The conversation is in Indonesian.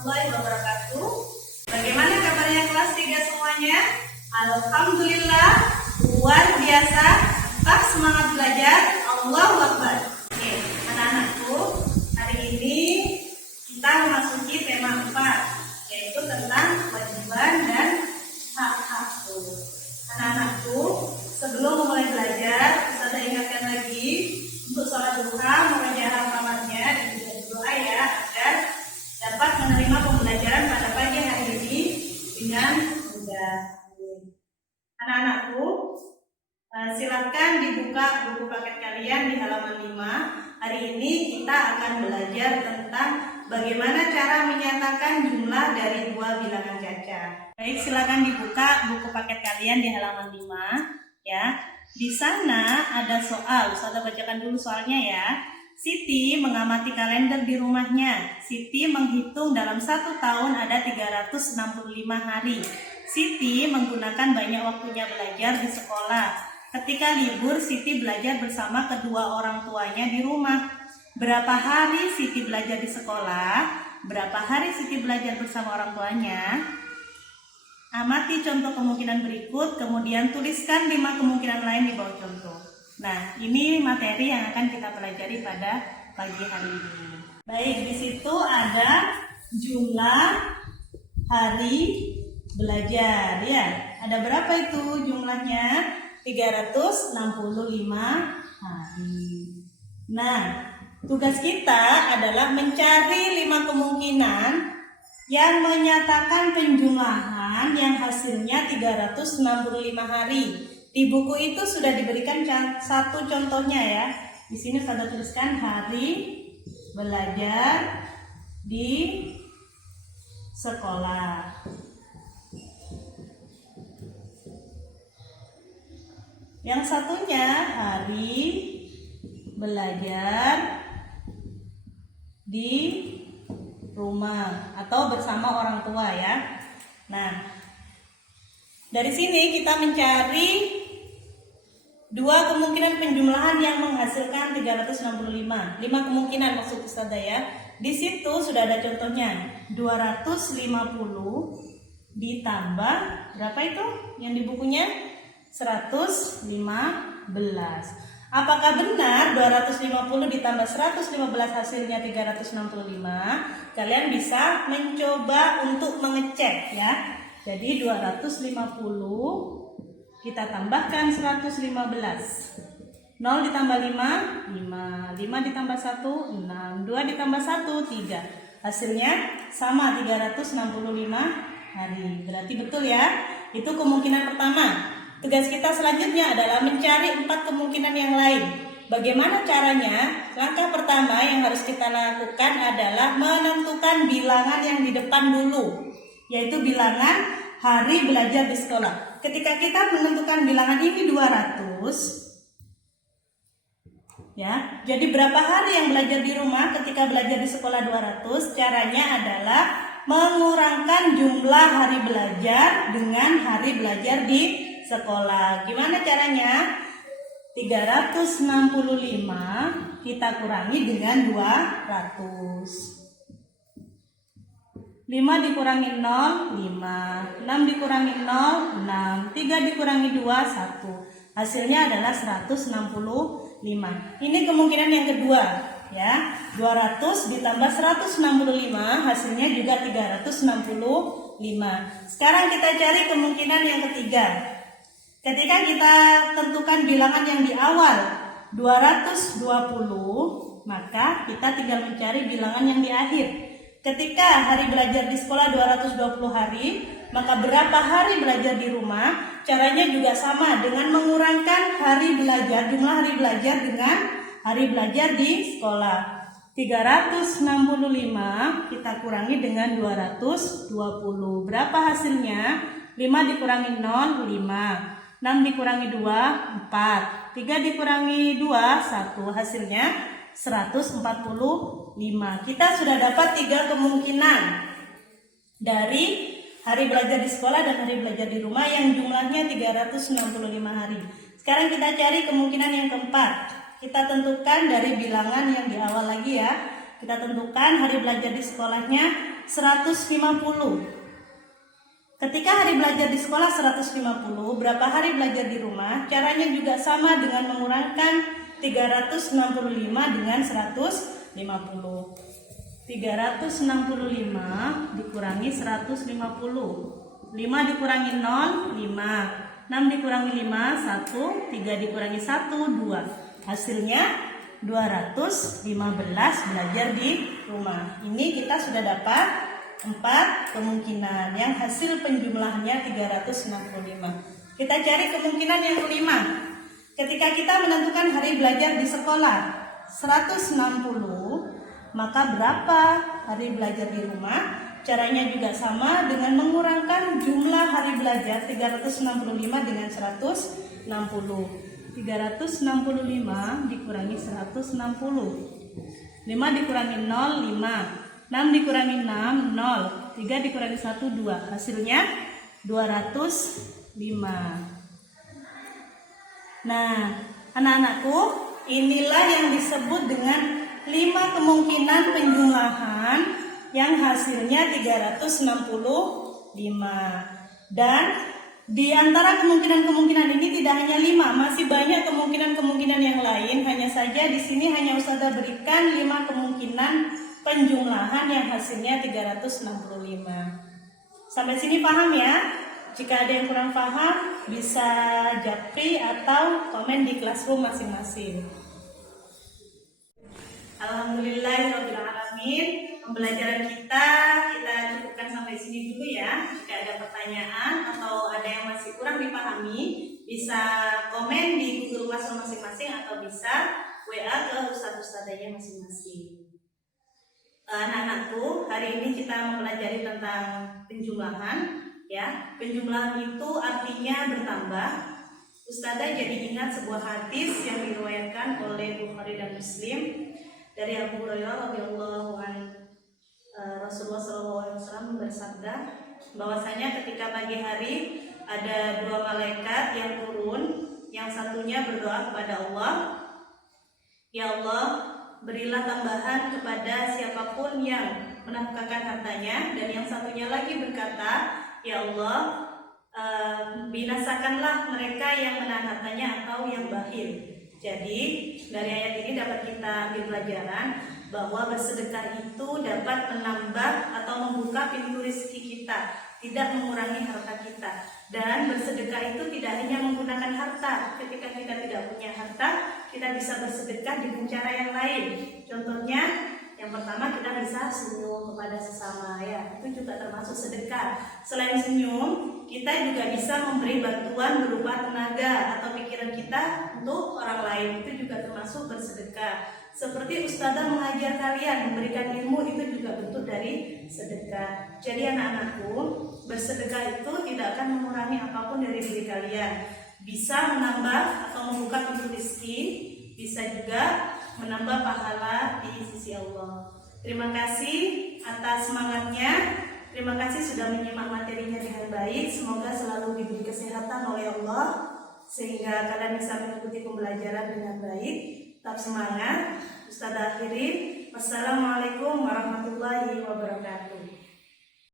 warahmatullahi wabarakatuh. Bagaimana kabarnya kelas 3 semuanya? Alhamdulillah, luar biasa. Tetap semangat belajar. Allahu Akbar. Oke, anak-anakku, hari ini kita memasuki tema 4, yaitu tentang kewajiban dan hak-hakku. Anak-anakku, sebelum memulai belajar, saya ingatkan lagi untuk sholat duha, murojaah kamarnya dan juga doa ya, agar dapat menerima pembelajaran pada pagi hari ini dengan mudah. Anak-anakku, silakan dibuka buku paket kalian di halaman 5. Hari ini kita akan belajar tentang bagaimana cara menyatakan jumlah dari dua bilangan cacat. Baik, silakan dibuka buku paket kalian di halaman 5 ya. Di sana ada soal, Ustazah bacakan dulu soalnya ya. Siti mengamati kalender di rumahnya. Siti menghitung dalam 1 tahun ada 365 hari. Siti menggunakan banyak waktunya belajar di sekolah. Ketika libur, Siti belajar bersama kedua orang tuanya di rumah. Berapa hari Siti belajar di sekolah? Berapa hari Siti belajar bersama orang tuanya? Amati contoh kemungkinan berikut, kemudian tuliskan 5 kemungkinan lain di bawah contoh. Nah, ini materi yang akan kita pelajari pada pagi hari ini. Baik, di situ ada jumlah hari belajar ya. Ada berapa itu jumlahnya? 365 hari. Nah, tugas kita adalah mencari 5 kemungkinan yang menyatakan penjumlahan yang hasilnya 365 hari. Di buku itu sudah diberikan satu contohnya ya. Di sini saya tuliskan hari belajar di sekolah. Yang satunya hari belajar di rumah atau bersama orang tua ya. Nah, dari sini kita mencari 2 kemungkinan penjumlahan yang menghasilkan 365. 5 kemungkinan maksud Ustazah ya. Di situ sudah ada contohnya. 250 ditambah berapa itu yang di bukunya? 115. Apakah benar 250 ditambah 115 hasilnya 365? Kalian bisa mencoba untuk mengecek ya. Jadi 250 kita tambahkan 115. 0 ditambah 5, 5. 5 ditambah 1, 6. 2 ditambah 1, 3. Hasilnya sama 365 hari. Berarti betul ya. Itu kemungkinan pertama. Tugas kita selanjutnya adalah mencari 4 kemungkinan yang lain. Bagaimana caranya? Langkah pertama yang harus kita lakukan adalah menentukan bilangan yang di depan dulu, yaitu bilangan hari belajar di sekolah. Ketika kita menentukan bilangan ini 200, ya, jadi berapa hari yang belajar di rumah ketika belajar di sekolah 200? Caranya adalah mengurangkan jumlah hari belajar dengan hari belajar di sekolah. Gimana caranya? 365 kita kurangi dengan 200. 5 dikurangi 0, 5. 6 dikurangi 0, 6. 3 dikurangi 2, 1. Hasilnya adalah 165. Ini kemungkinan yang kedua ya. 200 ditambah 165 hasilnya juga 365. Sekarang kita cari kemungkinan yang ketiga. Ketika kita tentukan bilangan yang di awal 220, maka kita tinggal mencari bilangan yang di akhir. Ketika hari belajar di sekolah 220 hari, maka berapa hari belajar di rumah? Caranya juga sama dengan mengurangkan hari belajar, jumlah hari belajar dengan hari belajar di sekolah. 365 kita kurangi dengan 220. Berapa hasilnya? 5 dikurangi 0, 5. 6 dikurangi 2, 4. 3 dikurangi 2, 1. Hasilnya 145. Kita sudah dapat 3 kemungkinan dari hari belajar di sekolah dan hari belajar di rumah yang jumlahnya 365 hari. Sekarang kita cari kemungkinan yang keempat. Kita tentukan dari bilangan yang di awal lagi ya. Kita tentukan hari belajar di sekolahnya 150. Ketika hari belajar di sekolah 150, berapa hari belajar di rumah? Caranya juga sama dengan mengurangkan 365 dengan 150. 365 dikurangi 150. 5 dikurangi 0, 5. 6 dikurangi 5, 1. 3 dikurangi 1, 2. Hasilnya 215 belajar di rumah. Ini kita sudah dapat 4 kemungkinan yang hasil penjumlahannya 365. Kita cari kemungkinan yang kelima. Ketika kita menentukan hari belajar di sekolah 160, maka berapa hari belajar di rumah? Caranya juga sama dengan mengurangkan jumlah hari belajar 365 dengan 160. 365 dikurangi 160. 5 dikurangi 0, 5. 6 dikurangi 6, 0. 3 dikurangi 1, 2. Hasilnya 205. Nah, anak-anakku, inilah yang disebut dengan 5 kemungkinan penjumlahan yang hasilnya 365. Dan di antara kemungkinan-kemungkinan ini tidak hanya 5, masih banyak kemungkinan-kemungkinan yang lain. Hanya saja di sini hanya Ustazah berikan 5 kemungkinan penjumlahan yang hasilnya 365. Sampai sini paham ya? Jika ada yang kurang paham, bisa japri atau komen di Classroom masing-masing. Alhamdulillahirrahmanirrahim. Pembelajaran kita cukupkan sampai sini dulu ya. Jika ada pertanyaan atau ada yang masih kurang dipahami, bisa komen di Google Classroom masing-masing atau bisa WA ke ustadz-ustadzanya masing-masing. Anak-anakku, hari ini kita mempelajari tentang penjumlahan ya. Penjumlahan itu artinya bertambah. Ustazah jadi ingat sebuah hadis yang diriwayatkan oleh Bukhari dan Muslim dari Abu Hurairah radhiyallahu anhu. Rasulullah SAW bersabda bahwasanya ketika pagi hari ada 2 malaikat yang turun, yang satunya berdoa kepada Allah, ya Allah, berilah tambahan kepada siapapun yang menafkahkan hartanya, dan yang satunya lagi berkata, ya Allah, binasakanlah mereka yang menahan hartanya atau yang bakhil. Jadi dari ayat ini dapat kita ambil pelajaran bahwa bersedekah itu dapat menambah atau membuka pintu rezeki kita, tidak mengurangi harta kita. Dan bersedekah itu tidak hanya menggunakan harta. Ketika kita tidak punya harta, kita bisa bersedekah dengan cara yang lain. Contohnya, yang pertama kita bisa senyum kepada sesama ya, itu juga termasuk sedekah. Selain senyum, kita juga bisa memberi bantuan berupa tenaga atau pikiran kita untuk orang lain, itu juga termasuk bersedekah. Seperti ustazah mengajar kalian, memberikan ilmu, itu juga bentuk dari sedekah. Jadi anak-anakku, bersedekah itu tidak akan mengurangi apapun dari diri kalian. Bisa menambah atau membuka pintu rezeki, bisa juga menambah pahala di sisi Allah. Terima kasih atas semangatnya. Terima kasih sudah menyimak materinya dengan baik. Semoga selalu diberi kesehatan oleh Allah sehingga kalian bisa mengikuti pembelajaran dengan baik. Tetap semangat. Ustazah akhiri. Wassalamualaikum warahmatullahi wabarakatuh.